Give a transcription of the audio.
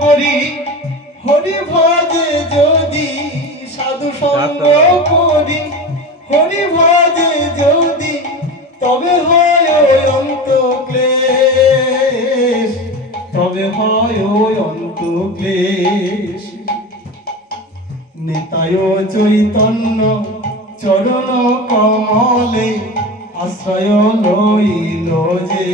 করি হরি ভজে যদি সাধু সঙ্গ করি হরি ভজে যদি তবে হয় ওই অন্ত ক্লেশ তবে হয় ওই অন্ত ক্লেশ নিতায় চৈতন্য চরণ কমলে আশ্রয় লইল যে